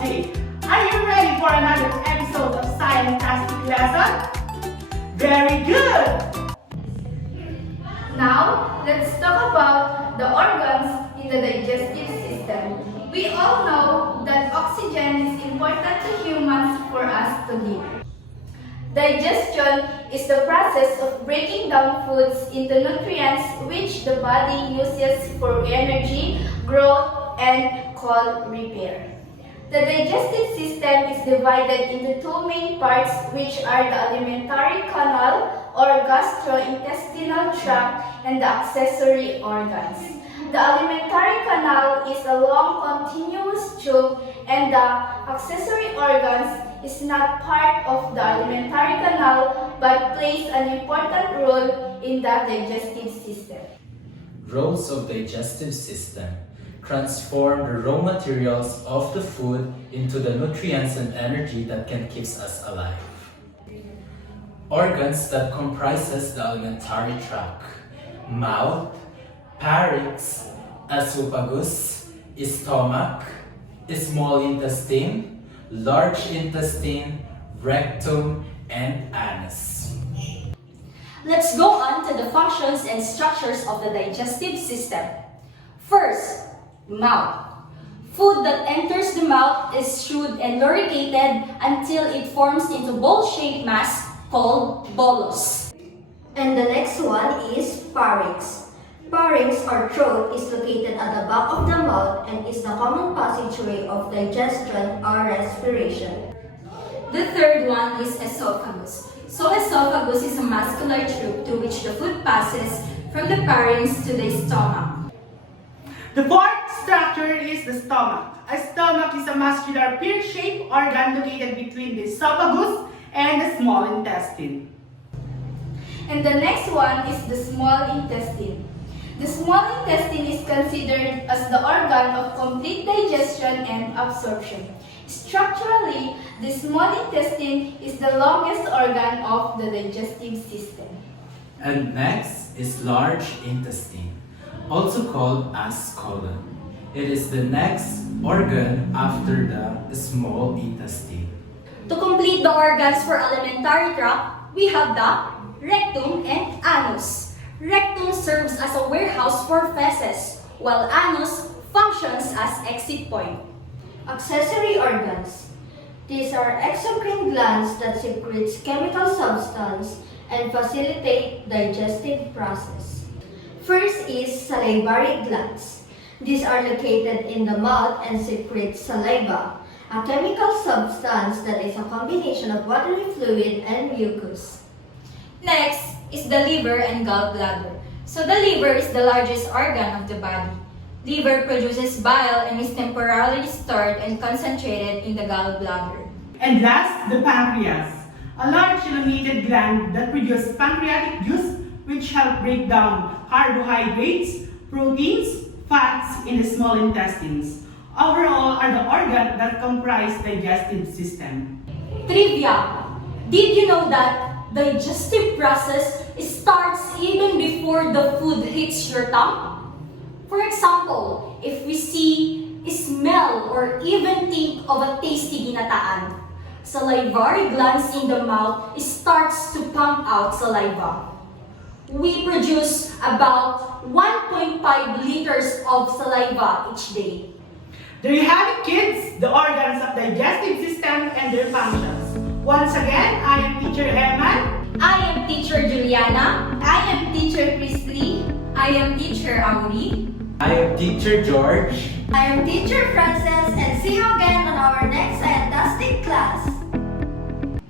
Day. Are you ready for another episode of Scientastic Lesson? Very good! Now, let's talk about the organs in the digestive system. We all know that oxygen is important to humans for us to live. Digestion is the process of breaking down foods into nutrients which the body uses for energy, growth, and called repair. The digestive system is divided into two main parts, which are the alimentary canal or gastrointestinal tract and the accessory organs. The alimentary canal is a long continuous tube and the accessory organs is not part of the alimentary canal but plays an important role in the digestive system. Roles of digestive system transform the raw materials of the food into the nutrients and energy that can keep us alive. Organs that comprises the alimentary tract: mouth, pharynx, esophagus, stomach, small intestine, large intestine, rectum, and anus. Let's go on to the functions and structures of the digestive system. First, mouth. Food that enters the mouth is chewed and lubricated until it forms into bowl-shaped mass called bolus. And the next one is pharynx. Pharynx or throat is located at the back of the mouth and is the common passageway of digestion or respiration. The third one is esophagus. So esophagus is a muscular tube to which the food passes from the pharynx to the stomach. The fourth structure is the stomach. A stomach is a muscular pear-shaped organ located between the esophagus and the small intestine. And the next one is the small intestine. The small intestine is considered as the organ of complete digestion and absorption. Structurally, the small intestine is the longest organ of the digestive system. And next is large intestine, also called as colon. It is the next organ after the small intestine. To complete the organs for alimentary tract, we have the rectum and anus. Rectum serves as a warehouse for feces, while anus functions as exit point. Accessory organs. These are exocrine glands that secrete chemical substance and facilitate digestive process. First is salivary glands. These are located in the mouth and secrete saliva, a chemical substance that is a combination of watery fluid and mucus. Next is the liver and gallbladder. So the liver is the largest organ of the body. Liver produces bile and is temporarily stored and concentrated in the gallbladder. And last, the pancreas, a large elongated gland that produces pancreatic juice which help break down carbohydrates, proteins, fats in the small intestines. Overall are the organs that comprise digestive system. Trivia! Did you know that digestive process starts even before the food hits your tongue? For example, if we see, smell, or even think of a tasty ginataan, salivary glands in the mouth starts to pump out saliva. We produce about 1.5 liters of saliva each day. There you have it, kids, the organs of digestive system and their functions. Once again, I am Teacher Eman. I am Teacher Juliana. I am Teacher Priestley. I am Teacher Auri. I am Teacher George. I am Teacher Frances and see you again on our next Scientastic class.